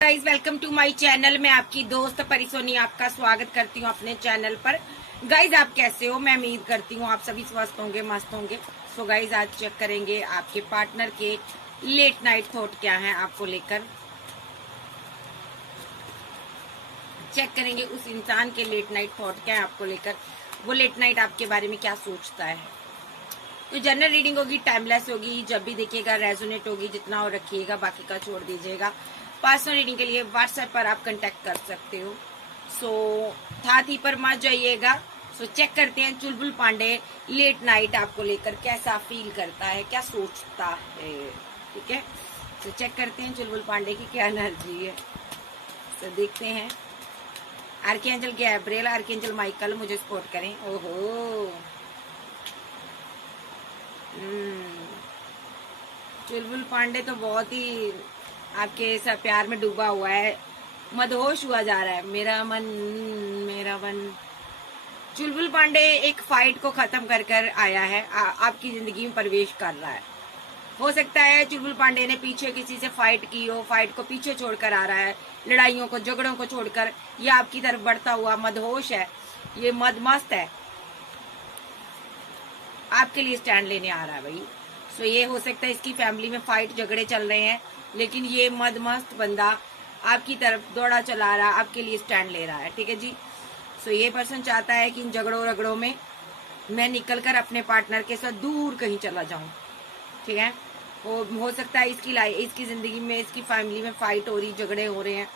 Guys welcome to my channel. मैं आपकी दोस्त परिसोनी आपका स्वागत करती हूँ अपने चैनल पर। गाइज आप कैसे हो? मैं उम्मीद करती हूँ आप सभी स्वस्थ होंगे, मस्त होंगे। सो गाइज आज चेक करेंगे आपके पार्टनर के लेट नाइट थॉट क्या है आपको लेकर। चेक करेंगे उस इंसान के लेट नाइट थॉट क्या है आपको लेकर, वो लेट नाइट आपके बारे में क्या सोचता है। तो जनरल रीडिंग होगी, टाइमलेस होगी, जब भी देखिएगा रेजोनेट होगी, जितना और रखिएगा, बाकी का छोड़ दीजिएगा। पर्सनल रीडिंग के लिए व्हाट्सएप पर आप कांटेक्ट कर सकते हो। सो थाथी पर मत जाइएगा। सो चेक करते हैं चुलबुल पांडे लेट नाइट आपको लेकर कैसा फील करता है, क्या सोचता है। ठीक है, तो चेक करते हैं चुलबुल पांडे की क्या एनर्जी है। तो देखते हैं। आर्कएंजल गैब्रिएल, आर्कएंजल माइकल मुझे सपोर्ट करें। ओहो, चुलबुल पांडे तो बहुत ही आपके सब प्यार में डूबा हुआ है, मदहोश हुआ जा रहा है। मेरा मन मेरा मन। चुलबुल पांडे एक फाइट को खत्म कर कर आया है, आपकी जिंदगी में प्रवेश कर रहा है। हो सकता है चुलबुल पांडे ने पीछे किसी से फाइट की हो, फाइट को पीछे छोड़कर आ रहा है, लड़ाइयों को झगड़ों को छोड़कर ये आपकी तरफ बढ़ता हुआ मदहोश है, ये मदमस्त है, आपके लिए स्टैंड लेने आ रहा है भाई। सो ये हो सकता है इसकी फैमिली में फाइट झगड़े चल रहे हैं, लेकिन ये मदमस्त बंदा आपकी तरफ दौड़ा चला रहा, आपके लिए स्टैंड ले रहा है। ठीक है जी। सो ये पर्सन चाहता है कि इन झगड़ों रगड़ों में मैं निकलकर अपने पार्टनर के साथ दूर कहीं चला जाऊं। ठीक है, हो सकता है इसकी जिंदगी में, इसकी फैमिली में फाइट हो रही, झगड़े हो रहे हैं,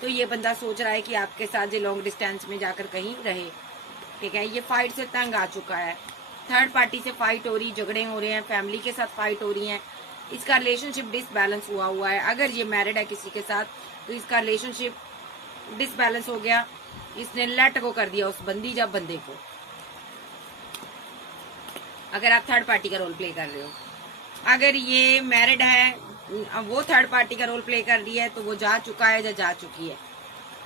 तो ये बंदा सोच रहा है कि आपके साथ ये लॉन्ग डिस्टेंस में जाकर कहीं रहे। ठीक है, ये फाइट से तंग आ चुका है, थर्ड पार्टी से फाइट हो रही, झगड़े हो रहे हैं, फैमिली के साथ फाइट हो रही है, इसका रिलेशनशिप डिसबैलेंस हुआ है। अगर ये मैरिड है किसी के साथ तो इसका रिलेशनशिप डिसबैलेंस हो गया, इसने लेट गो कर दिया उस बंदे को। अगर आप थर्ड पार्टी का रोल प्ले कर रहे हो, अगर ये मैरिड है, वो थर्ड पार्टी का रोल प्ले कर रही है, तो वो जा चुका है या जा चुकी है।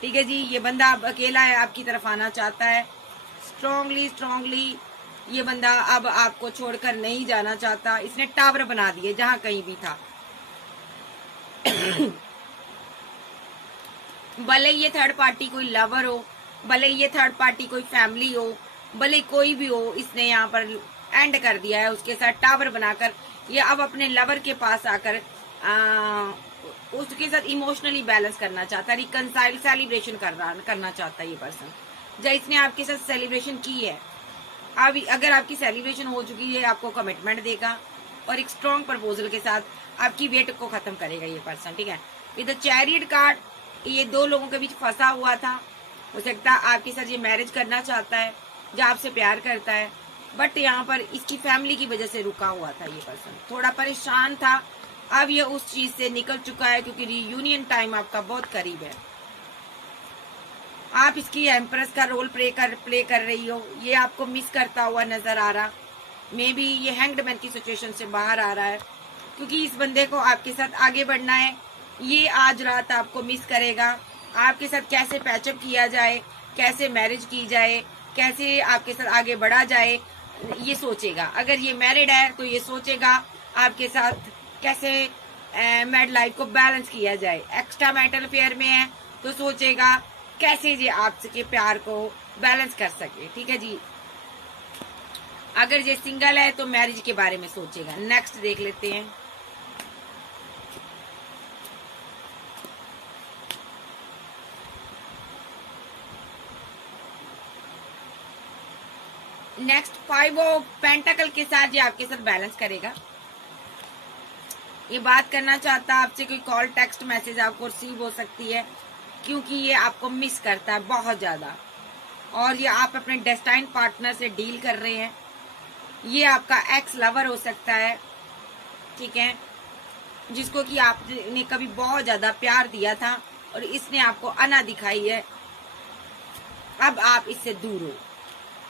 ठीक है जी, ये बंदा अब अकेला है, आपकी तरफ आना चाहता है स्ट्रांगली। ये बंदा अब आपको छोड़कर नहीं जाना चाहता, इसने टावर बना दिए जहां कहीं भी था। भले ये थर्ड पार्टी कोई लवर हो, भले ये थर्ड पार्टी कोई फैमिली हो, भले कोई भी हो, इसने यहाँ पर एंड कर दिया है उसके साथ टावर बनाकर। ये अब अपने लवर के पास आकर उसके साथ इमोशनली बैलेंस करना चाहता है, रिकनसाइल सेलिब्रेशन करना चाहता है ये पर्सन। जब इसने आपके साथ सेलिब्रेशन की है, अब अगर आपकी सेलिब्रेशन हो चुकी है, आपको कमिटमेंट देगा और एक स्ट्रॉन्ग प्रपोजल के साथ आपकी वेट को खत्म करेगा ये पर्सन। ठीक है, विद द चैरियट कार्ड, ये दो लोगों के बीच फंसा हुआ था। हो सकता है आपके साथ ये मैरिज करना चाहता है, जो आपसे प्यार करता है, बट यहाँ पर इसकी फैमिली की वजह से रुका हुआ था ये पर्सन, थोड़ा परेशान था। अब ये उस चीज से निकल चुका है क्योंकि रियूनियन टाइम आपका बहुत करीब है। आप इसकी एम्प्रेस का रोल प्ले कर रही हो, ये आपको मिस करता हुआ नजर आ रहा। मे बी ये हैंग्ड मैन की सिचुएशन से बाहर आ रहा है, क्योंकि इस बंदे को आपके साथ आगे बढ़ना है। ये आज रात आपको मिस करेगा। आपके साथ कैसे पैचअप किया जाए, कैसे मैरिज की जाए, कैसे आपके साथ आगे बढ़ा जाए, ये सोचेगा। अगर ये मैरिड है तो ये सोचेगा आपके साथ कैसे मैरिड लाइफ को बैलेंस किया जाए। एक्स्ट्रा मैरिटल अफेयर में है तो सोचेगा कैसे ये आपके प्यार को बैलेंस कर सके। ठीक है जी। अगर ये सिंगल है तो मैरिज के बारे में सोचेगा। नेक्स्ट देख लेते हैं। नेक्स्ट 5 ऑफ पेंटाकल के साथ ये आपके साथ बैलेंस करेगा। ये बात करना चाहता है आपसे, कोई कॉल टेक्स्ट मैसेज आपको रिसीव हो सकती है, क्योंकि ये आपको मिस करता है बहुत ज्यादा। और ये आप अपने डेस्टाइन पार्टनर से डील कर रहे हैं। ये आपका एक्स लवर हो सकता है, ठीक है, जिसको कि आपने कभी बहुत ज्यादा प्यार दिया था और इसने आपको अना दिखाई है। अब आप इससे दूर हो।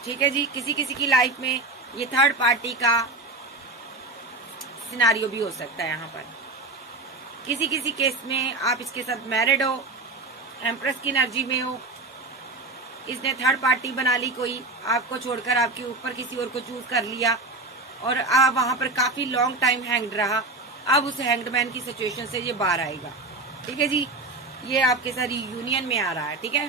ठीक है जी। किसी किसी की लाइफ में ये थर्ड पार्टी का सिनारियो भी हो सकता है। यहाँ पर किसी किसी केस में आप इसके साथ मैरिड हो, एम्प्रेस की एनर्जी में हो, इसने थर्ड पार्टी बना ली कोई, आपको छोड़कर आपके ऊपर किसी और को चूज कर लिया और आप वहां पर काफी लॉन्ग टाइम हैंग्ड रहा। अब उस हैंग्ड मैन की सिचुएशन से ये बाहर आएगा। ठीक है जी। ये आपके साथ यूनियन में आ रहा है, ठीक है।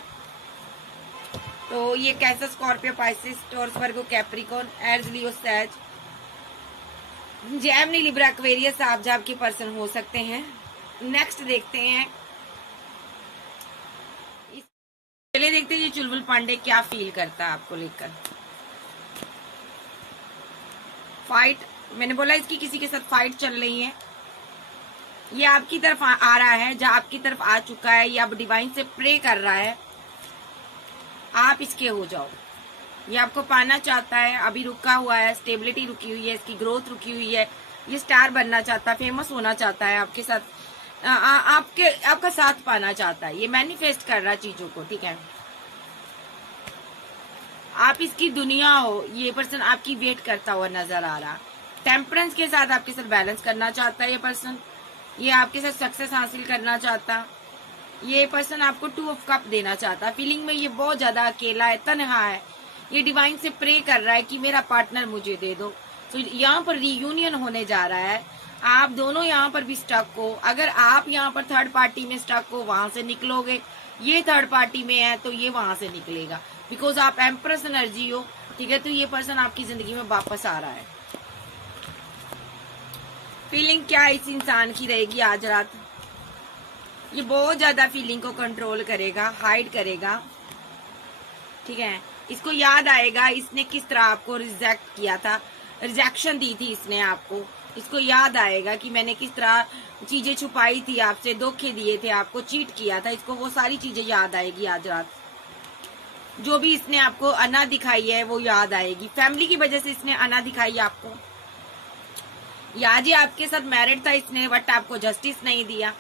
तो ये कैंसर, स्कॉर्पियो, पाइसिस, टॉरस, वर्गो, कैप्रिकॉर्न, एरीज, लियो, सैज, जेमिनी, लिब्रा, एक्वेरियस आप जब के पर्सन हो सकते हैं। नेक्स्ट देखते हैं, चलिए देखते हैं ये चुलबुल पांडे क्या फील करता है आपको लेकर। फाइट, मैंने बोला इसकी किसी के साथ फाइट चल रही है। ये आपकी तरफ आ रहा है, जहाँ आपकी तरफ आ चुका है, ये अब डिवाइन से प्रे कर रहा है आप इसके हो जाओ। ये आपको पाना चाहता है, अभी रुका हुआ है, स्टेबिलिटी रुकी हुई है, इसकी ग्रोथ रुकी हुई है। ये स्टार बनना चाहता है, फेमस होना चाहता है, आपके साथ आपका साथ पाना चाहता है। ये मैनिफेस्ट कर रहा है चीजों को, ठीक है। आप इसकी दुनिया हो, ये पर्सन आपकी वेट करता हुआ नजर आ रहा। टेम्परेंस के साथ आपके साथ बैलेंस करना चाहता है ये पर्सन। ये आपके साथ सक्सेस हासिल करना चाहता। ये पर्सन आपको 2 ऑफ कप देना चाहता। फीलिंग में ये बहुत ज्यादा अकेला है, तन्हा है। ये डिवाइन से प्रे कर रहा है कि मेरा पार्टनर मुझे दे दो। तो यहाँ पर रीयूनियन होने जा रहा है। आप दोनों यहाँ पर भी स्टक हो। अगर आप यहाँ पर थर्ड पार्टी में स्टक हो, वहां से निकलोगे। ये थर्ड पार्टी में है तो ये वहां से निकलेगा, बिकॉज आप एम्प्रेस एनर्जी हो, ठीक है। तो ये पर्सन आपकी जिंदगी में वापस आ रहा है। फीलिंग क्या इस इंसान की रहेगी आज रात? ये बहुत ज्यादा फीलिंग को कंट्रोल करेगा, हाइड करेगा, ठीक है। इसको याद आएगा इसने किस तरह आपको रिजेक्ट किया था, रिजेक्शन दी थी इसने आपको। इसको याद आएगा कि मैंने किस तरह चीजें छुपाई थी आपसे, धोखे दिए थे आपको, चीट किया था। इसको वो सारी चीजें याद आएगी आज रात। जो भी इसने आपको अना दिखाई है वो याद आएगी। फैमिली की वजह से इसने अना दिखाई आपको। या जी आपके साथ मैरिड था इसने, बट आपको जस्टिस नहीं दिया।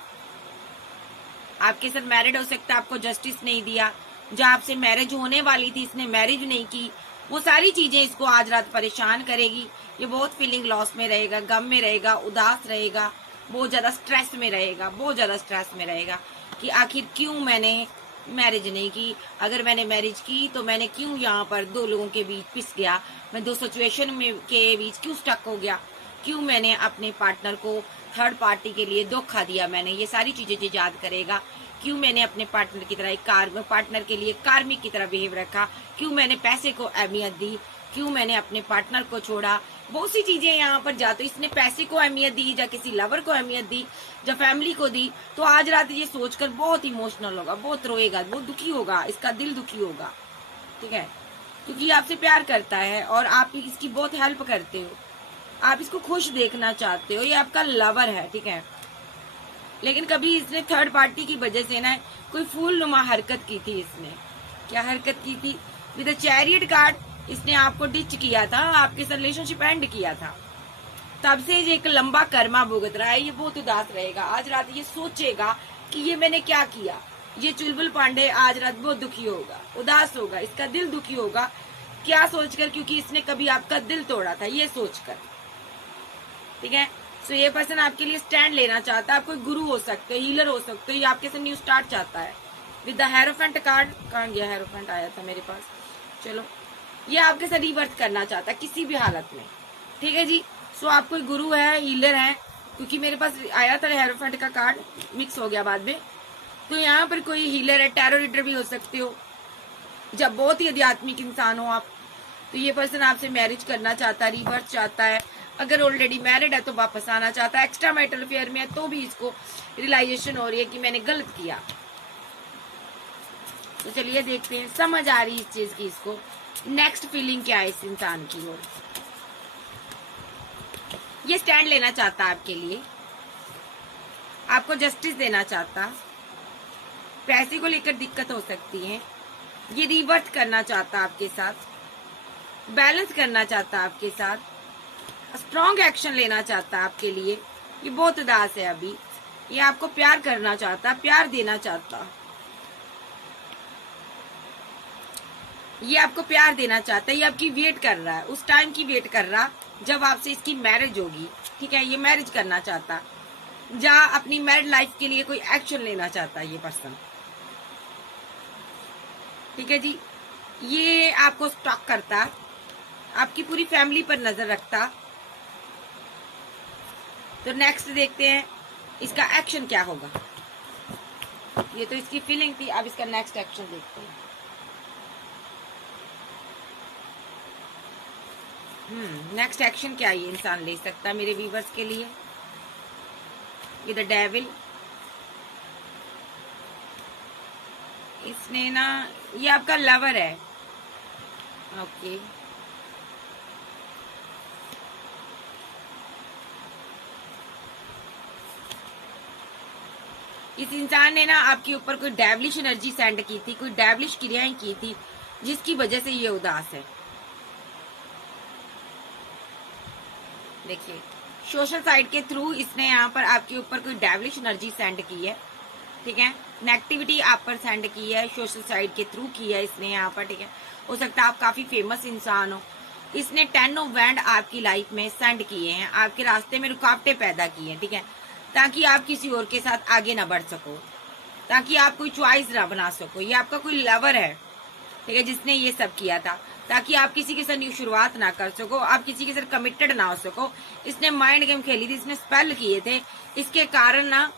आपके साथ मैरिड हो सकता है, आपको जस्टिस नहीं दिया। जो आपसे मैरिज होने वाली थी इसने मैरिज नहीं की। वो सारी चीजें इसको आज रात परेशान करेगी। ये बहुत फीलिंग लॉस में रहेगा, गम में रहेगा, उदास रहेगा, बहुत ज्यादा स्ट्रेस में रहेगा, बहुत ज्यादा स्ट्रेस में रहेगा कि आखिर क्यों मैंने मैरिज नहीं की। अगर मैंने मैरिज की तो मैंने क्यों यहाँ पर 2 लोगों के बीच पिस गया, मैं 2 सिचुएशन में के बीच क्यों स्टक हो गया, क्यों मैंने अपने पार्टनर को थर्ड पार्टी के लिए धोखा दिया। मैंने ये सारी चीजें जो याद करेगा। क्यों मैंने अपने पार्टनर की तरह पार्टनर के लिए कार्मिक की तरह बिहेव रखा, क्यों मैंने पैसे को अहमियत दी, क्यों मैंने अपने पार्टनर को छोड़ा। बहुत सी चीजें यहाँ पर जाते, इसने पैसे को अहमियत दी, या किसी लवर को अहमियत दी, या फैमिली को दी। तो आज रात ये सोचकर बहुत इमोशनल होगा, बहुत रोएगा, बहुत दुखी होगा, इसका दिल दुखी होगा, ठीक है। क्योंकि आपसे प्यार करता है और आप इसकी बहुत हेल्प करते हो, आप इसको खुश देखना चाहते हो। ये आपका लवर है, ठीक है। लेकिन कभी इसने थर्ड पार्टी की वजह से ना कोई फूल नुमा हरकत की थी। इसने क्या हरकत की थी? विद चैरियट कार्ड इसने आपको डिच किया था, आपके साथ रिलेशनशिप एंड किया था। तब से ये एक लंबा कर्मा भुगत रहा है। ये बहुत उदास रहेगा आज रात। ये सोचेगा कि ये मैंने क्या किया। ये चुलबुल पांडे आज रात बहुत दुखी होगा, उदास होगा, इसका दिल दुखी होगा। क्या सोचकर? क्योंकि इसने कभी आपका दिल तोड़ा था, ये सोचकर, ठीक है। सो ये पर्सन आपके लिए स्टैंड लेना चाहता है। आप कोई गुरु हो सकते हो, हीलर हो सकते हो, ये आपके साथ न्यू स्टार्ट चाहता है। विद द हेरोफेंट कार्ड, कहाँ गया हेरोफेंट? आया था मेरे पास, चलो। ये आपके साथ रिवर्स करना चाहता है किसी भी हालत में, ठीक है जी। सो आप कोई गुरु है, हीलर है, क्योंकि मेरे पास आया था हेरोफेंट का कार्ड, मिक्स हो गया बाद में। तो यहाँ पर कोई हीलर है, टैरो रीडर भी हो सकते हो, जब बहुत ही आध्यात्मिक इंसान हो आप। तो ये पर्सन आपसे मैरिज करना चाहता है, रिवर्स चाहता है। अगर ऑलरेडी मैरिड है तो वापस आना चाहता है। एक्स्ट्रा मैरिटल अफेयर में है तो भी इसको रियलाइजेशन हो रही है कि मैंने गलत किया। तो चलिए देखते हैं, समझ आ रही है इस चीज की इसको। नेक्स्ट फीलिंग क्या है इस इंसान की ओर? ये स्टैंड लेना चाहता है आपके लिए, आपको जस्टिस देना चाहता। पैसे को लेकर दिक्कत हो सकती है। ये रिवर्स करना चाहता आपके साथ, बैलेंस करना चाहता आपके साथ, स्ट्रॉन्ग एक्शन लेना चाहता आपके लिए। ये बहुत उदास है अभी। ये आपको प्यार करना चाहता, प्यार देना चाहता। ये आपको प्यार देना चाहता है। ये आपकी वेट कर रहा है, उस टाइम की वेट कर रहा जब आपसे इसकी मैरिज होगी, ठीक है। ये मैरिज करना चाहता, जहाँ अपनी मैरिड लाइफ के लिए कोई एक्शन लेना चाहता है ये पर्सन, ठीक है जी। ये आपको स्टॉक करता, आपकी पूरी फैमिली पर नजर रखता। तो नेक्स्ट देखते हैं इसका एक्शन क्या होगा। ये तो इसकी फीलिंग थी। अब इसका नेक्स्ट एक्शन देखते हैं। नेक्स्ट एक्शन क्या ये इंसान ले सकता है मेरे व्यूवर्स के लिए? ये द डेविल, इसने ना, ये आपका लवर है। ओके, इस इंसान ने ना आपके ऊपर कोई डेविलिश एनर्जी सेंड की थी, कोई डेविलिश क्रियाएं की थी, जिसकी वजह से ये उदास है। देखिए, सोशल साइट के थ्रू इसने यहाँ पर आपके ऊपर कोई डेविलिश एनर्जी सेंड की है, ठीक है। नेगेटिविटी आप पर सेंड की है, सोशल साइट के थ्रू की है इसने यहाँ पर, ठीक है। हो सकता है आप काफी फेमस इंसान हो। इसने 10 ऑफ वैंड आपकी लाइफ में सेंड किए हैं, आपके रास्ते में रुकावटें पैदा की हैं, ठीक है, ताकि आप किसी और के साथ आगे ना बढ़ सको, ताकि आप कोई चॉइस ना बना सको। ये आपका कोई लवर है, ठीक है, जिसने ये सब किया था, ताकि आप किसी के साथ न्यू शुरुआत ना कर सको, आप किसी के साथ कमिटेड ना हो सको। इसने माइंड गेम खेली थी, इसने स्पेल किए थे, इसके कारण ना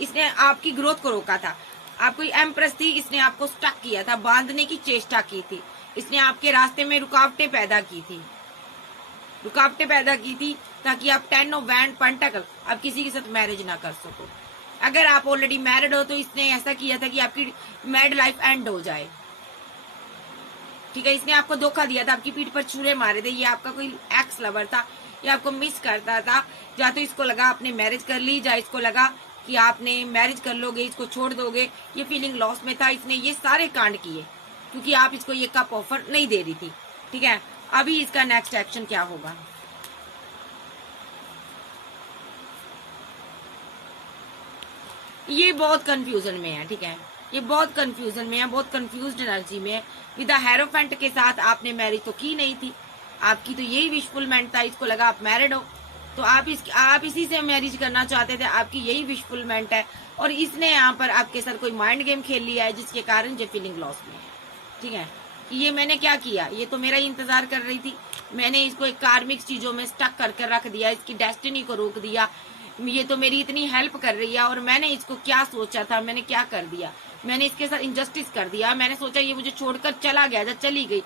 इसने आपकी ग्रोथ को रोका था। आप कोई एम्प्रेस थी, इसने आपको स्टक किया था, बांधने की चेष्टा की थी, इसने आपके रास्ते में रुकावटें पैदा की थी, ताकि आप 10 ऑफ वैंड पेंटाकल आप किसी के साथ मैरिज ना कर सको। अगर आप ऑलरेडी मैरिड हो तो इसने ऐसा किया था कि आपकी मैरिड लाइफ एंड हो जाए, ठीक है। इसने आपको धोखा दिया था, आपकी पीठ पर छुरे मारे थे। ये आपका कोई एक्स लवर था, ये आपको मिस करता था। या तो इसको लगा आपने मैरिज कर ली, या इसको लगा कि आपने मैरिज कर लोगे, इसको छोड़ दोगे, ये फीलिंग लॉस में था। इसने ये सारे कांड किए क्योंकि आप इसको ये कप ऑफर नहीं दे रही थी, ठीक है। अभी इसका नेक्स्ट एक्शन क्या होगा? ये बहुत कंफ्यूजन में है, ठीक है, ये बहुत कंफ्यूजन में है, बहुत कंफ्यूज्ड एनर्जी में है। विद हेरोफेंट के साथ आपने मैरिज तो की नहीं थी, आपकी तो यही विशफुलमेंट था। इसको लगा आप मैरिड हो तो आप इसी से मैरिज करना चाहते थे, आपकी यही विशफुलमेंट है। और इसने यहाँ पर आपके साथ कोई माइंड गेम खेल लिया है, जिसके कारण ये फीलिंग लॉस में है, ठीक है। कि ये मैंने क्या किया, ये तो मेरा ही इंतजार कर रही थी, मैंने इसको एक कार्मिक चीजों में स्टक करके रख दिया, इसकी डेस्टिनी को रोक दिया। ये तो मेरी इतनी हेल्प कर रही है और मैंने इसको क्या सोचा था, मैंने क्या कर दिया, मैंने इसके साथ इंजस्टिस कर दिया। मैंने सोचा ये मुझे छोड़कर चला गया, जब चली गई।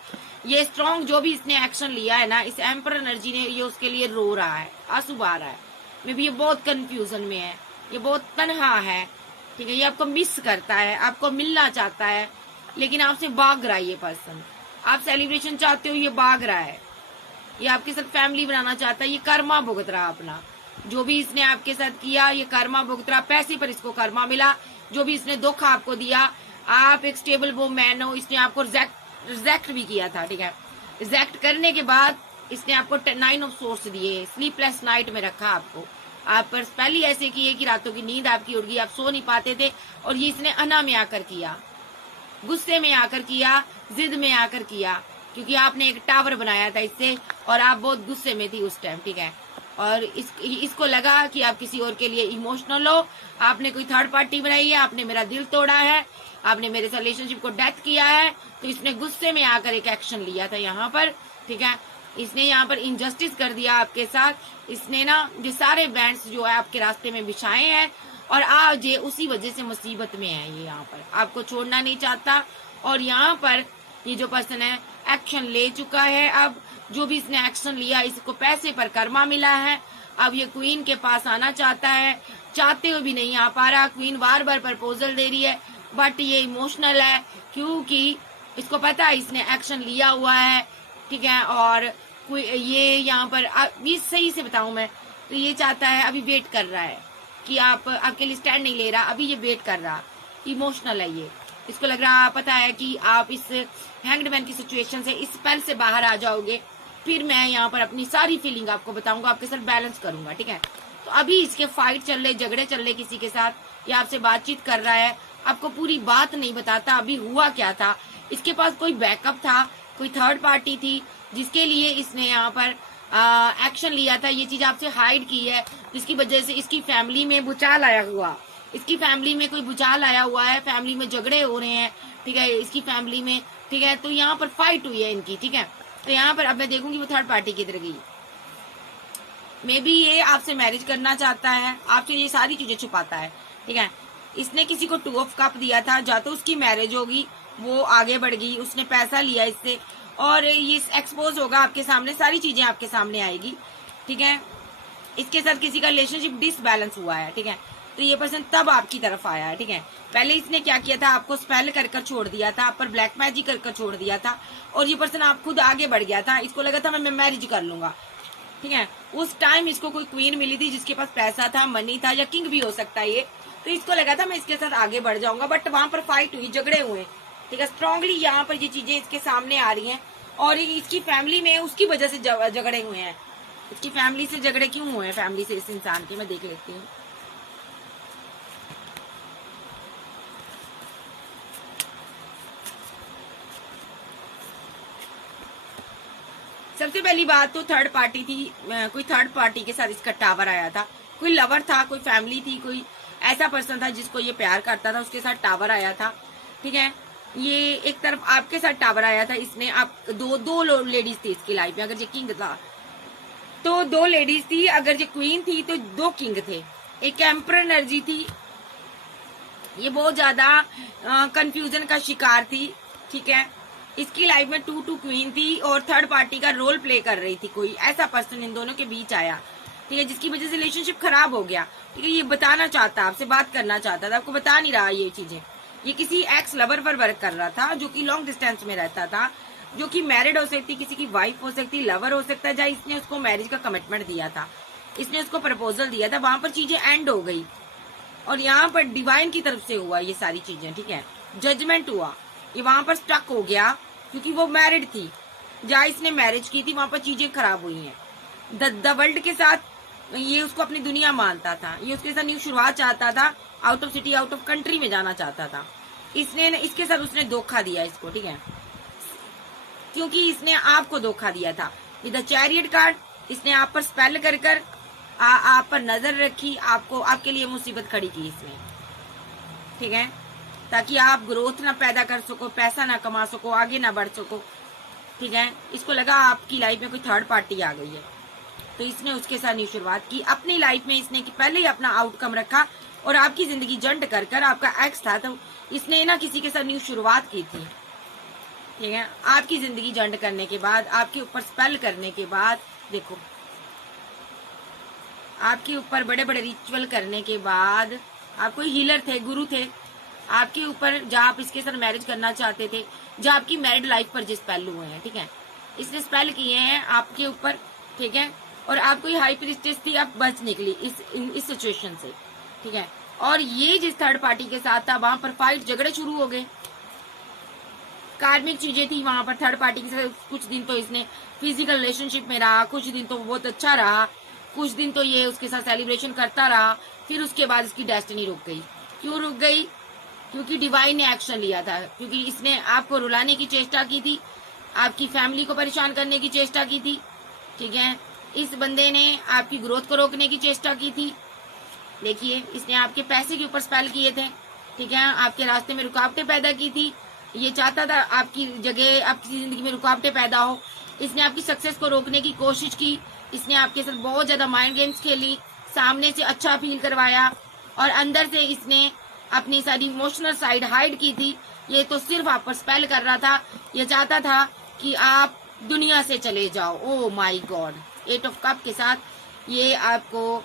ये स्ट्रॉन्ग जो भी इसने एक्शन लिया है ना, इस एम्पर एनर्जी ने, ये उसके लिए रो रहा है, आंसू बहा रहा है। मे भी ये बहुत कंफ्यूजन में है, ये बहुत तन्हा है, ठीक है। ये आपको मिस करता है, आपको मिलना चाहता है, लेकिन आपसे भाग रहा है ये पर्सन। आप सेलिब्रेशन चाहते हो, ये भाग रहा है। ये आपके साथ फैमिली बनाना चाहता है, ये कर्मा भुगत रहा अपना। जो भी इसने आपके साथ किया, ये कर्मा भुगत रहा। पैसे पर इसको कर्मा मिला। जो भी इसने धोखा आपको दिया, आप एक स्टेबल वुमन हो, इसने आपको रिजेक्ट भी किया था, ठीक है। रिजेक्ट करने के बाद इसने आपको 9 ऑफ सोर्स दिए, स्लीपलेस नाइट में रखा आपको। आप पर पहले ऐसे किए कि रातों की नींद आपकी उड़ गई, आप सो नहीं पाते थे। और ये इसने अना में आकर किया, गुस्से में आकर किया, जिद में आकर किया, क्योंकि आपने एक टावर बनाया था इससे और आप बहुत गुस्से में थी उस टाइम, ठीक है। और इसको लगा कि आप किसी और के लिए इमोशनल हो, आपने कोई थर्ड पार्टी बनाई है, आपने मेरा दिल तोड़ा है, आपने मेरे रिलेशनशिप को डेथ किया है। तो इसने गुस्से में आकर एक एक्शन लिया था यहाँ पर, ठीक है। इसने यहाँ पर इनजस्टिस कर दिया आपके साथ। इसने ना ये सारे बैंड्स जो है आपके रास्ते में बिछाए हैं और आज ये उसी वजह से मुसीबत में है। ये यहाँ पर आपको छोड़ना नहीं चाहता और यहाँ पर ये जो पर्सन है एक्शन ले चुका है। अब जो भी इसने एक्शन लिया, इसको पैसे पर कर्मा मिला है। अब ये क्वीन के पास आना चाहता है, चाहते हुए भी नहीं आ पा रहा। क्वीन बार बार प्रपोजल दे रही है, बट ये इमोशनल है क्योंकि इसको पता है इसने एक्शन लिया हुआ है, ठीक है। और ये यहाँ पर ये सही से बताऊं मैं तो ये चाहता है, अभी वेट कर रहा है कि आप आपके लिए स्टैंड नहीं ले रहा, अभी ये वेट कर रहा। इमोशनल है ये, इसको लग रहा पता है कि आप इस हैंग्ड मैन की सिचुएशन से, इस स्पेल से बाहर आ जाओगे, फिर मैं यहाँ पर अपनी सारी फीलिंग आपको बताऊंगा, आपके साथ बैलेंस करूंगा, ठीक है। तो अभी इसके फाइट चल रहे, झगड़े चल रहे किसी के साथ, या आपसे बातचीत कर रहा है, आपको पूरी बात नहीं बताता अभी हुआ क्या था। इसके पास कोई बैकअप था, कोई थर्ड पार्टी थी जिसके लिए इसने यहाँ पर एक्शन लिया था। ये चीज आपसे हाइड की है, जिसकी वजह से इसकी फैमिली में भूचाल आया हुआ, इसकी फैमिली में कोई भूचाल आया हुआ है, फैमिली में झगड़े हो रहे हैं, ठीक है, इसकी फैमिली में, ठीक है। तो यहाँ पर फाइट हुई है इनकी, ठीक है। तो यहाँ पर अब मैं देखूंगी वो थर्ड पार्टी किधर गई। मे बी ये आपसे मैरिज करना चाहता है, आपसे ये सारी चीजें छुपाता है, ठीक है। इसने किसी को 2 ऑफ कप दिया था, या तो उसकी मैरिज होगी, वो आगे बढ़ गई, उसने पैसा लिया इससे, और ये एक्सपोज होगा आपके सामने, सारी चीजें आपके सामने आएगी, ठीक है। इसके साथ किसी का रिलेशनशिप डिसबैलेंस हुआ है, ठीक है। तो ये पर्सन तब आपकी तरफ आया है, ठीक है। पहले इसने क्या किया था, आपको स्पेल कर छोड़ दिया था, आप पर ब्लैक मैजिक कर छोड़ दिया था, और ये पर्सन आप खुद आगे बढ़ गया था। इसको लगा था मैं मैरिज कर लूंगा, ठीक है। उस टाइम इसको कोई क्वीन मिली थी जिसके पास पैसा था, मनी था, या किंग भी हो सकता है ये, तो इसको लगा था मैं इसके साथ आगे बढ़ जाऊंगा, बट वहां पर फाइट हुई, झगड़े हुए, ठीक है। स्ट्रांगली यहाँ पर ये चीजें इसके सामने आ रही हैं, और इसकी फैमिली में उसकी वजह से झगड़े हुए हैं। इसकी फैमिली से झगड़े क्यों हुए हैं, फैमिली से इस इंसान के, मैं देख लेती हूँ। सबसे पहली बात तो थर्ड पार्टी थी, कोई थर्ड पार्टी के साथ इसका टावर आया था, कोई लवर था, कोई फैमिली थी, कोई ऐसा पर्सन था जिसको ये प्यार करता था, उसके साथ टावर आया था, ठीक है। ये एक तरफ आपके साथ टावर आया था, इसने आप दो लेडीज थी इसकी लाइफ में। अगर ये किंग था तो 2 लेडीज थी, अगर ये क्वीन थी तो 2 किंग थे, एक एम्परर एनर्जी थी। ये बहुत ज्यादा कंफ्यूजन का शिकार थी, ठीक है। इसकी लाइफ में 2 क्वीन थी, और थर्ड पार्टी का रोल प्ले कर रही थी, कोई ऐसा पर्सन इन दोनों के बीच आया, ठीक है, जिसकी वजह से रिलेशनशिप खराब हो गया, ठीक है। ये बताना चाहता, आपसे बात करना चाहता था, आपको बता नहीं रहा ये चीजें। ये किसी एक्स लवर पर वर्क कर रहा था, जो कि लॉन्ग डिस्टेंस में रहता था, जो कि मैरिड हो सकती, किसी की वाइफ हो सकती, लवर हो सकता है, जहाँ इसने उसको मैरिज का कमिटमेंट दिया था, इसने उसको प्रपोजल दिया था, वहां पर चीजें एंड हो गई, और यहाँ पर डिवाइन की तरफ से हुआ ये सारी चीजें, ठीक है। जजमेंट हुआ, ये वहां पर स्टक हो गया, क्योंकि वो मैरिड थी, जहाँ इसने मैरिज की थी वहां पर चीजें खराब हुई हैं। द वर्ल्ड के साथ ये उसको अपनी दुनिया मानता था, ये उसके साथ न्यू शुरुआत चाहता था, out of city, out of country में जाना चाहता था। इसके साथ उसने धोखा दिया इसको, ठीक है, क्योंकि इसने आपको धोखा दिया था। द चैरियट कार्ड, इसने आप पर स्पेल कर आप पर नजर रखी, आपको आपके लिए मुसीबत खड़ी की इसने, ठीक है, ताकि आप ग्रोथ ना पैदा कर सको, पैसा ना कमा सको, आगे ना बढ़ सको, ठीक है। इसको लगा आपकी लाइफ में कोई थर्ड पार्टी आ गई है, तो इसने उसके साथ न्यू शुरुआत की अपनी लाइफ में। इसने पहले ही अपना आउटकम रखा, और आपकी जिंदगी जंट कर आपका एक्स था, तो इसने ना किसी के साथ न्यू शुरुआत की थी, ठीक है। आपकी जिंदगी जंट करने के बाद, आपके ऊपर स्पेल करने के बाद, देखो आपके ऊपर बड़े बड़े रिचुअल करने के बाद, आप कोई हीलर थे, गुरु थे आपके ऊपर, जहाँ आप इसके साथ मैरिज करना चाहते थे, जहाँ आपकी मैरिड लाइफ पर जो स्पेल हुए हैं, ठीक है, इसने स्पेल किए हैं आपके ऊपर, ठीक है। और आप कोई हाई प्रीस्टेस थी, आप बच निकली इस सिचुएशन से, ठीक है। और ये जिस थर्ड पार्टी के साथ था, वहां पर फाइट, झगड़े शुरू हो गए, कार्मिक चीजें थी वहां पर। थर्ड पार्टी के साथ कुछ दिन तो इसने फिजिकल रिलेशनशिप में रहा, कुछ दिन तो बहुत अच्छा रहा, कुछ दिन तो ये उसके साथ सेलिब्रेशन करता रहा, फिर उसके बाद इसकी डेस्टिनी रुक गई। क्यों रुक गई? क्योंकि डिवाइन ने एक्शन लिया था, क्योंकि इसने आपको रुलाने की चेष्टा की थी, आपकी फैमिली को परेशान करने की चेष्टा की थी, ठीक है। इस बंदे ने आपकी ग्रोथ को रोकने की चेष्टा की थी। देखिए, इसने आपके पैसे के ऊपर स्पेल किए थे, ठीक है, आपके रास्ते में रुकावटें पैदा की थी। ये चाहता था आपकी जगह, आपकी जिंदगी में रुकावटें पैदा हो। इसने आपकी सक्सेस को रोकने की कोशिश की। इसने आपके साथ बहुत ज्यादा माइंड गेम्स खेली, सामने से अच्छा फील करवाया, और अंदर से इसने अपनी सारी इमोशनल साइड हाइड की थी। ये तो सिर्फ आप पर स्पेल कर रहा था। ये चाहता था कि आप दुनिया से चले जाओ। Oh my God, 8 of cup के साथ ये आपको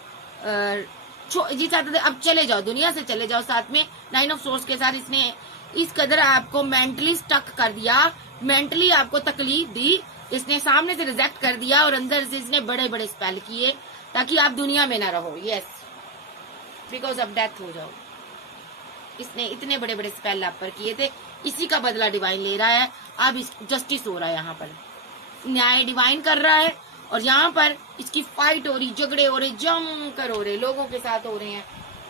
जी चाहते थे अब चले जाओ, दुनिया से चले जाओ। साथ में 9 ऑफ सोर्स के साथ इसने इस कदर आपको मेंटली स्टक कर दिया, मेंटली आपको तकलीफ दी, इसने सामने से रिजेक्ट कर दिया, और अंदर से इसने बड़े बड़े स्पेल किए ताकि आप दुनिया में ना रहो। यस, बिकॉज ऑफ डेथ हो जाओ। इसने इतने बड़े बड़े स्पेल आप पर किए थे, इसी का बदला डिवाइन ले रहा है। अब जस्टिस हो रहा है, यहाँ पर न्याय डिवाइन कर रहा है, और यहाँ पर इसकी फाइट हो रही, झगड़े हो रहे, जम कर हो रहे, लोगों के साथ हो रहे हैं,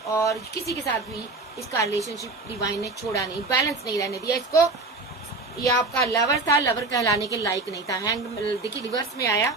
और किसी के साथ भी इसका रिलेशनशिप डिवाइन ने छोड़ा नहीं, बैलेंस नहीं रहने दिया इसको। ये आपका लवर था, लवर कहलाने के लायक नहीं था। हैंग देखिए रिवर्स में आया,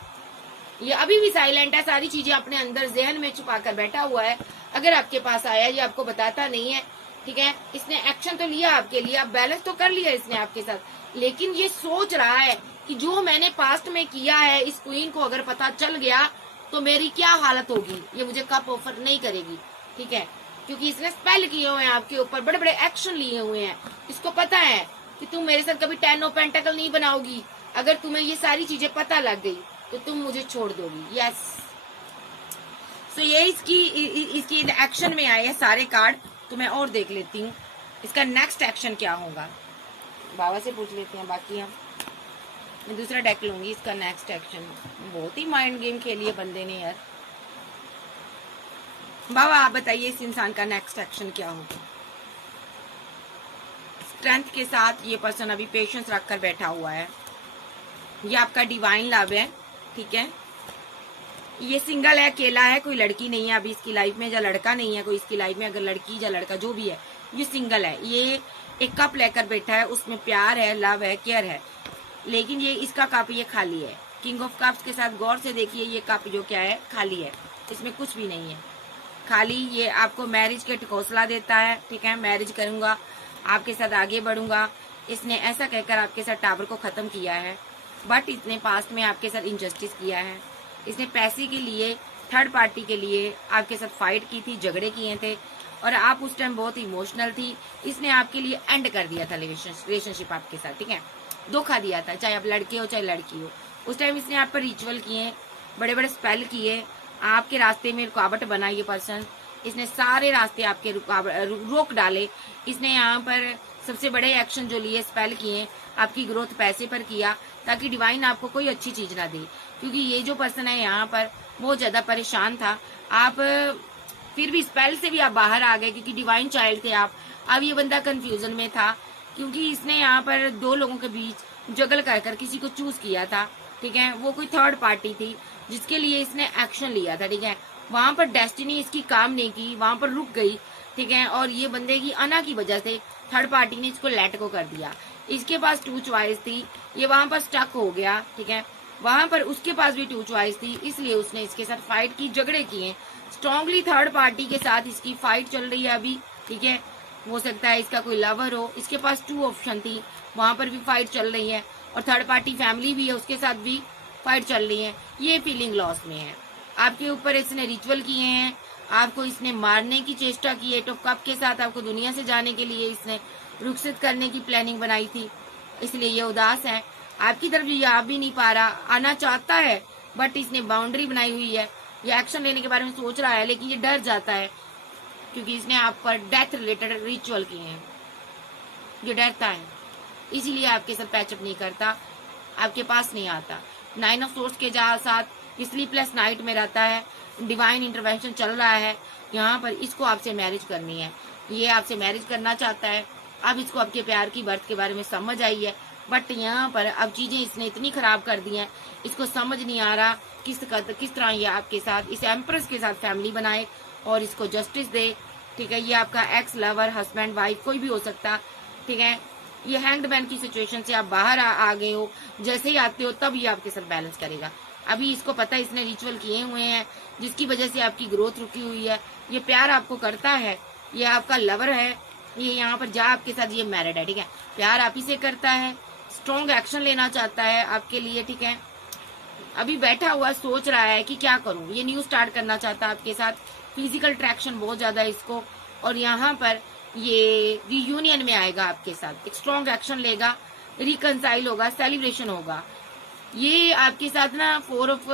ये अभी भी साइलेंट है, सारी चीजें अपने अंदर जहन में छुपा कर बैठा हुआ है। अगर आपके पास आया, ये आपको बताता नहीं है, ठीक है। इसने एक्शन तो लिया आपके लिए, अब बैलेंस तो कर लिया इसने आपके साथ, लेकिन ये सोच रहा है कि जो मैंने पास्ट में किया है, इस क्वीन को अगर पता चल गया तो मेरी क्या हालत होगी, ये मुझे कप ऑफर नहीं करेगी, ठीक है। क्योंकि इसने स्पेल किए हुए हैं आपके ऊपर, बड़े बड़े एक्शन लिए हुए हैं। इसको पता है कि तुम मेरे साथ कभी 10 ऑफ पेंटाकल नहीं बनाओगी। अगर तुम्हें ये सारी चीजें पता लग गई तो तुम मुझे छोड़ दोगी। यस, सो ये इसकी एक्शन में आए हैं सारे कार्ड। तो मैं और देख लेती हूँ इसका नेक्स्ट एक्शन क्या होगा। बाबा से पूछ लेते हैं, बाकी हम मैं दूसरा डेक लूंगी। इसका नेक्स्ट एक्शन, बहुत ही माइंड गेम खेली है बंदे ने यार। बाबा आप बताइए इस इंसान का नेक्स्ट एक्शन क्या होगा। स्ट्रेंथ के साथ ये पर्सन अभी पेशेंस रखकर बैठा हुआ है। ये आपका डिवाइन लव है, ठीक है। ये सिंगल है, अकेला है, कोई लड़की नहीं है अभी इसकी लाइफ में, या लड़का नहीं है कोई इसकी लाइफ में। अगर लड़की या लड़का जो भी है, ये सिंगल है। ये एक कप लेकर बैठा है, उसमें प्यार है, लव है, केयर है, लेकिन ये इसका कप ये खाली है। किंग ऑफ कप्स के साथ गौर से देखिए, ये कप जो क्या है खाली है, इसमें कुछ भी नहीं है, खाली। ये आपको मैरिज के हौसला देता है, ठीक है। मैरिज करूंगा, आपके साथ आगे बढ़ूंगा, इसने ऐसा कहकर आपके साथ टावर को खत्म किया है। बट इसने पास्ट में आपके साथ इनजस्टिस किया है। इसने पैसे के लिए, थर्ड पार्टी के लिए आपके साथ फाइट की थी, झगड़े किए थे, और आप उस टाइम बहुत इमोशनल थी। इसने आपके लिए एंड कर दिया था रिलेशनशिप आपके साथ, ठीक है। धोखा दिया था, चाहे आप लड़के हो चाहे लड़की हो। उस टाइम इसने आप पर रिचुअल किए, बड़े बड़े स्पेल किए, आपके रास्ते में रुकावट बना ये पर्सन। इसने सारे रास्ते आपके रोक डाले। इसने यहाँ पर सबसे बड़े एक्शन जो लिए, स्पेल किए, आपकी ग्रोथ पैसे पर किया, ताकि डिवाइन आपको कोई अच्छी चीज ना दे। क्योंकि ये जो पर्सन है यहाँ पर बहुत ज्यादा परेशान था। आप फिर भी स्पेल से भी आप बाहर आ गए, क्योंकि डिवाइन चाइल्ड थे आप। अब ये बंदा कंफ्यूजन में था, क्योंकि इसने यहाँ पर दो लोगों के बीच जगल कर किसी को चूज किया था, ठीक है। वो कोई थर्ड पार्टी थी जिसके लिए इसने एक्शन लिया था, ठीक है। वहां पर डेस्टिनी इसकी काम नहीं की, वहां पर रुक गई, ठीक है। और ये बंदे की अना की वजह से थर्ड पार्टी ने इसको लेट को कर दिया। इसके पास 2 चॉइस थी, ये वहां पर स्टक हो गया, ठीक है। वहां पर उसके पास भी 2 चॉइस थी, इसलिए उसने इसके साथ फाइट की, झगड़े किए स्ट्रांगली। थर्ड पार्टी के साथ इसकी फाइट चल रही है अभी, ठीक है। हो सकता है इसका कोई लवर हो, इसके पास 2 ऑप्शन थी, वहां पर भी फाइट चल रही है। और थर्ड पार्टी फैमिली भी है, उसके साथ भी फाइट चल रही है। ये फीलिंग लॉस में है। आपके ऊपर इसने रिचुअल किए हैं, आपको इसने मारने की चेष्टा की है। 8 ऑफ कप के साथ आपको दुनिया से जाने के लिए इसने रुखसत करने की प्लानिंग बनाई थी, इसलिए ये उदास है। आपकी तरफ ये आ भी नहीं पा रहा, आना चाहता है, बट इसने बाउंड्री बनाई हुई है। ये एक्शन लेने के बारे में सोच रहा है, लेकिन ये डर जाता है, क्योंकि इसने आप पर डेथ रिलेटेड रिचुअल किए हैं। ये डरता है, इसीलिए आपके साथ पैचअप नहीं करता, आपके पास नहीं आता। 9 ऑफ सोर्स के साथ स्लीपलेस नाइट में रहता है। डिवाइन इंटरवेंशन चल रहा है यहाँ पर। इसको आपसे मैरिज करनी है, ये आपसे मैरिज करना चाहता है। अब इसको आपके प्यार की बर्थ के बारे में समझ आई है, बट यहाँ पर अब चीजें इसने इतनी खराब कर दी हैं, इसको समझ नहीं आ रहा किस तरह ये आपके साथ, इस एम्प्रेस के साथ फैमिली बनाए और इसको जस्टिस दे, ठीक है। ये आपका एक्स लवर, हस्बैंड, वाइफ कोई भी हो सकता, ठीक है। ये हैंग्ड मैन की सिचुएशन से आप बाहर आ गए हो, जैसे ही आते हो तब ये आपके साथ बैलेंस करेगा। अभी इसको पता है इसने रिचुअल किए हुए हैं, जिसकी वजह से आपकी ग्रोथ रुकी हुई है। ये प्यार आपको करता है, ये आपका लवर है, ये यहाँ पर जा आपके साथ ये मैरिड है, ठीक है। प्यार आप ही से करता है, स्ट्रॉन्ग एक्शन लेना चाहता है आपके लिए, ठीक है। अभी बैठा हुआ सोच रहा है कि क्या करूं, ये न्यू स्टार्ट करना चाहता है आपके साथ। फिजिकल अट्रैक्शन बहुत ज्यादा है इसको, और यहाँ पर ये रियूनियन में आएगा आपके साथ, एक स्ट्रॉन्ग एक्शन लेगा, रिकनसाइल होगा, सेलिब्रेशन होगा। ये आपके साथ ना 4 ऑफ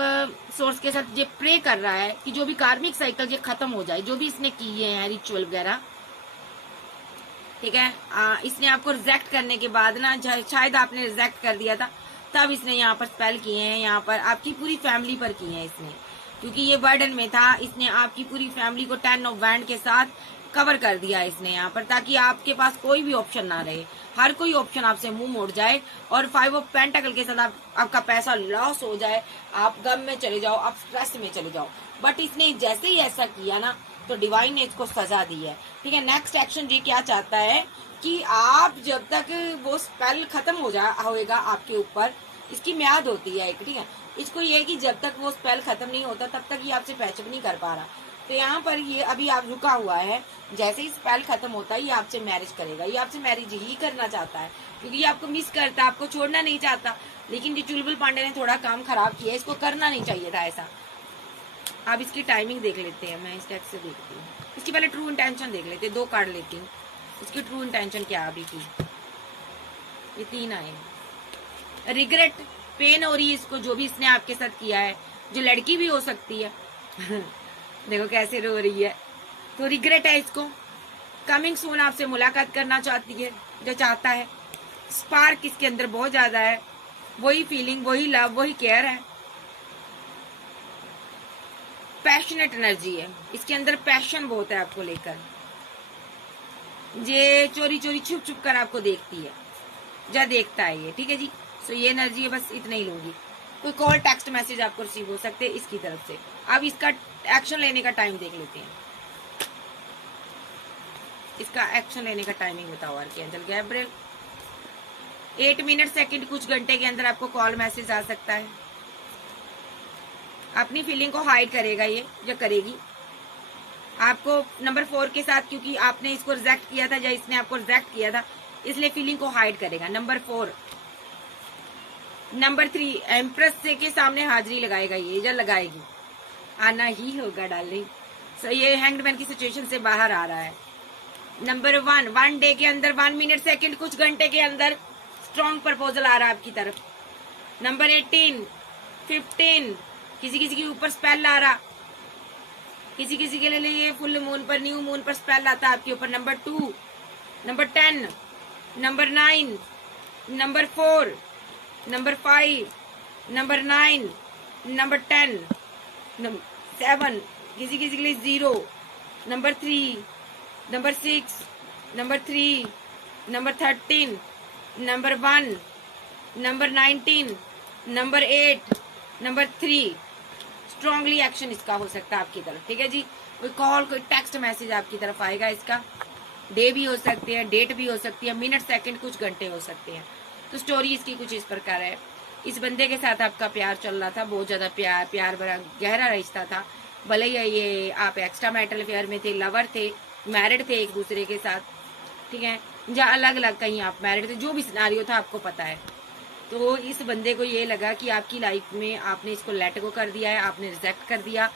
सोर्स के साथ ये प्रे कर रहा है कि जो भी कार्मिक साइकिल ये खत्म हो जाए, जो भी इसने किए हैं रिचुअल वगैरह, ठीक है। इसने आपको रिजेक्ट करने के बाद ना, शायद आपने रिजेक्ट कर दिया था, तब इसने यहाँ पर स्पेल किए हैं, यहाँ पर आपकी पूरी फैमिली पर किए हैं इसने, क्योंकि ये बर्डन में था। इसने आपकी पूरी फैमिली को 10 ऑफ वैंड के साथ कवर कर दिया इसने यहाँ पर, ताकि आपके पास कोई भी ऑप्शन ना रहे, हर कोई ऑप्शन आपसे मुंह मोड़ जाए। और 5 ऑफ पेंटाकल के साथ आपका पैसा लॉस हो जाए, आप गम में चले जाओ, आप स्ट्रेस में चले जाओ। बट इसने जैसे ही ऐसा किया ना, तो डिवाइन ने इसको सजा दी है, ठीक है। नेक्स्ट एक्शन ये क्या चाहता है कि आप जब तक वो स्पेल खत्म होएगा आपके ऊपर, इसकी म्याद होती है एक, ठीक है। इसको ये है कि जब तक वो स्पेल खत्म नहीं होता तब तक ये आपसे पैचअप नहीं कर पा रहा। तो यहाँ पर ये अभी आप रुका हुआ है, जैसे ही स्पेल खत्म होता है ये आपसे मैरिज करेगा। ये आपसे मैरिज ही करना चाहता है, क्योंकि ये आपको मिस करता है, आपको छोड़ना नहीं चाहता। लेकिन ये चुलबुल पांडे ने थोड़ा काम खराब किया, इसको करना नहीं चाहिए था ऐसा। आप इसकी टाइमिंग देख लेते हैं, मैं इस टैक्स से देखती हूँ। इसकी पहले ट्रू इंटेंशन देख लेते हैं, 2 कार्ड लेती हूँ। इसकी ट्रू इंटेंशन क्या अभी की, ये 3 आए। रिग्रेट, पेन हो रही है इसको, जो भी इसने आपके साथ किया है, जो लड़की भी हो सकती है देखो कैसे रो रही है, तो रिग्रेट है इसको। कमिंग सून आपसे मुलाकात करना चाहती है, जो चाहता है। स्पार्क इसके अंदर बहुत ज्यादा है, वही फीलिंग, वही लव, वही केयर है। पैशनेट एनर्जी है इसके अंदर, पैशन बहुत है आपको लेकर। ये चोरी चोरी छुप छुप कर आपको देखती है, जा देखता है ये, ठीक है जी। सो ये एनर्जी है, बस इतना ही लूंगी। कोई कॉल टेक्स्ट मैसेज आपको रिसीव हो सकते हैं इसकी तरफ से। अब इसका एक्शन लेने का टाइम देख लेते हैं, इसका एक्शन लेने का टाइमिंग बताओ आर्कएंजल गैब्रिएल। 8 मिनट सेकंड, कुछ घंटे के अंदर आपको कॉल मैसेज आ सकता है। अपनी फीलिंग को हाइड करेगा ये, या करेगी आपको नंबर 4 के साथ, क्योंकि आपने इसको रिजेक्ट किया था या इसने आपको रिजेक्ट किया था, इसलिए फीलिंग को हाइड करेगा। नंबर 4। नंबर 3, एम्प्रेस से के सामने हाजिरी लगाएगा ये, या लगाएगी, आना ही होगा डार्लिंग। सो ये हैंग्ड मैन की सिचुएशन से बाहर आ रहा है। नंबर 1, 1 डे के अंदर, 1 मिनट सेकंड, कुछ घंटे के अंदर स्ट्रॉन्ग प्रपोजल आ रहा है आपकी तरफ। नंबर 18, 15, किसी किसी के ऊपर स्पेल आ रहा, किसी किसी के लिए ये फुल मून पर, न्यू मून पर स्पेल आता है आपके ऊपर। Number 2, number 10, number 9, number 4, number 5, number 9, number 10, number 7, किसी किसी के लिए 0, number 3, number 6, number 3, number 13, number 1, number 19, number 8, number 3। Strongly action इसका हो सकता है आपकी तरफ, ठीक है जी। कोई कॉल, कोई टेक्स्ट मैसेज आपकी तरफ आएगा। इसका डे भी हो सकती है, डेट भी हो सकती है, मिनट सेकंड, कुछ घंटे हो सकते हैं। तो स्टोरी इसकी कुछ इस प्रकार है। इस बंदे के साथ आपका प्यार चल रहा था, बहुत ज्यादा प्यार बड़ा गहरा रिश्ता था। भले ही ये आप एक्स्ट्रा मैरिटल अफेयर में थे, लवर थे, मैरिड थे एक दूसरे के साथ, ठीक है, या अलग अलग कहीं आप मैरिड थे, जो भी सिनारियो था आपको पता है। तो इस बंदे को ये लगा कि आपकी लाइफ में आपने इसको लेट गो कर दिया है, आपने रिजेक्ट कर दिया।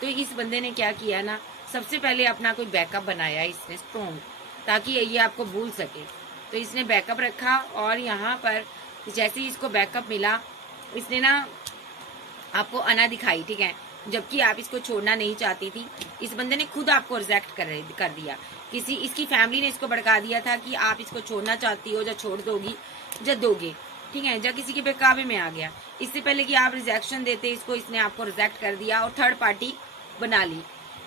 तो इस बंदे ने क्या किया ना, सबसे पहले अपना कोई बैकअप बनाया इसने स्ट्रॉन्ग, ताकि ये आपको भूल सके। तो इसने बैकअप रखा, और यहाँ पर जैसे ही इसको बैकअप मिला, इसने ना आपको अना दिखाई, ठीक है, जबकि आप इसको छोड़ना नहीं चाहती थी। इस बंदे ने खुद आपको रिजेक्ट कर दिया। इसकी फैमिली ने इसको भड़का दिया था कि आप इसको छोड़ना चाहती हो, या छोड़ दोगी, या दोगे, ठीक है, या किसी के बहकावे में आ गया। इससे पहले कि आप रिजेक्शन देते इसको, इसने आपको रिजेक्ट कर दिया और थर्ड पार्टी बना ली।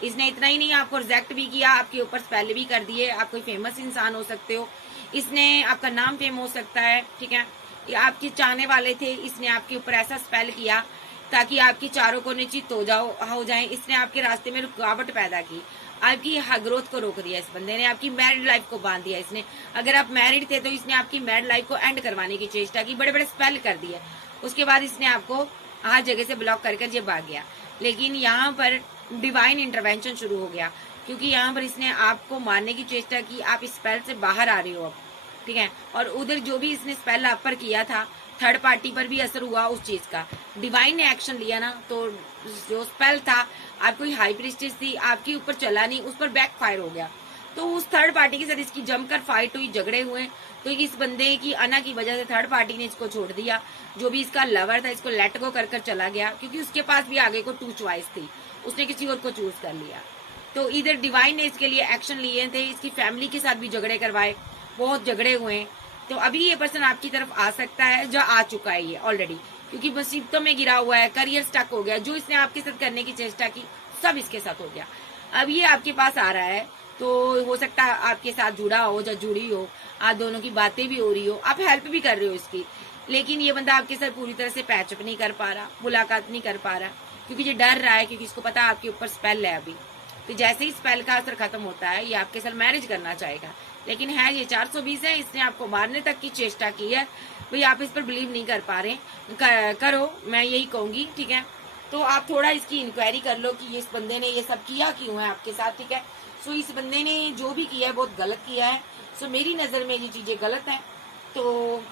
इसने इतना ही नहीं, आपको रिजेक्ट भी किया, आपके ऊपर स्पेल भी कर दिए। आप कोई फेमस इंसान हो सकते हो, इसने आपका नाम फेम हो सकता है, ठीक है, ये आपके चाहने वाले थे, इसने आपके ऊपर ऐसा स्पेल किया ताकि आपकी चारों को निश्चित हो जाए। इसने आपके रास्ते में रुकावट पैदा की, आपकी ग्रोथ को रोक दिया। इस बंदे ने आपकी मैरिड लाइफ को बांध दिया। इसने, अगर आप मैरिड थे तो इसने आपकी मैरिड लाइफ को एंड करवाने की चेष्टा की, बड़े बड़े स्पेल कर दिए। उसके बाद इसने आपको हर जगह से ब्लॉक करके ये भाग गया। लेकिन यहाँ पर डिवाइन इंटरवेंशन शुरू हो गया, क्योंकि यहाँ पर इसने आपको मारने की चेष्टा की। आप इस स्पेल से बाहर आ रहे हो अब, ठीक है, और उधर जो भी इसने स्पेल आप पर किया था, थर्ड पार्टी पर भी असर हुआ उस चीज का। डिवाइन ने एक्शन लिया ना, तो जो स्पेल था, आप कोई हाई प्रीस्टेस थी, आपके ऊपर चला नहीं, उस पर बैक फायर हो गया। तो उस थर्ड पार्टी के साथ इसकी जमकर फाइट हुई, झगड़े हुए। तो इस बंदे की अना की वजह से थर्ड पार्टी ने इसको छोड़ दिया। जो भी इसका लवर था, इसको लेट गो कर चला गया, क्योंकि उसके पास भी आगे को 2 चॉइस थी, उसने किसी और को चूज कर लिया। तो इधर डिवाइन ने इसके लिए एक्शन लिए थे, इसकी फैमिली के साथ भी झगड़े करवाए, बहुत झगड़े हुए। तो अभी ये पर्सन आपकी तरफ आ सकता है, जो आ चुका है ये ऑलरेडी, क्योंकि मुसीबतों में गिरा हुआ है, करियर स्टक हो गया। जो इसने आपके साथ करने की चेष्टा की, सब इसके साथ हो गया। अब ये आपके पास आ रहा है, तो हो सकता है आपके साथ जुड़ा हो या जुड़ी हो, आप दोनों की बातें भी हो रही हो, आप हेल्प भी कर रहे हो इसकी। लेकिन ये बंदा आपके साथ पूरी तरह से पैचअप नहीं कर पा रहा, मुलाकात नहीं कर पा रहा, क्योंकि ये डर रहा है, क्योंकि इसको पता है आपके ऊपर स्पेल है अभी। तो जैसे ही स्पेल का असर खत्म होता है, ये आपके साथ मैरिज करना चाहेगा। लेकिन है ये 420 है, इसने आपको मारने तक की चेष्टा की है। भाई आप इस पर बिलीव नहीं कर पा रहे, करो, मैं यही कहूंगी, ठीक है। तो आप थोड़ा इसकी इंक्वायरी कर लो कि इस बंदे ने ये सब किया क्यों है आपके साथ, ठीक है। सो इस बंदे ने जो भी किया है बहुत गलत किया है। सो मेरी नजर में ये चीजें गलत है। तो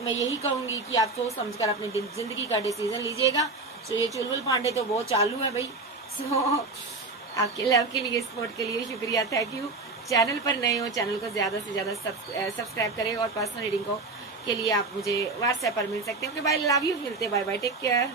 मैं यही कहूंगी कि आप सोच समझकर अपनी जिंदगी का डिसीजन लीजिएगा। सो ये चुलबुल पांडे तो बहुत चालू है भाई, सो आपके लव के लिए, सपोर्ट के लिए शुक्रिया, थैंक यू। चैनल पर नए हो, चैनल को ज्यादा से ज्यादा सब्सक्राइब करें, और पर्सनल रीडिंग को के लिए आप मुझे व्हाट्सएप पर मिल सकते हैं। ओके बाय, लव यू, मिलते, बाय बाय, टेक केयर।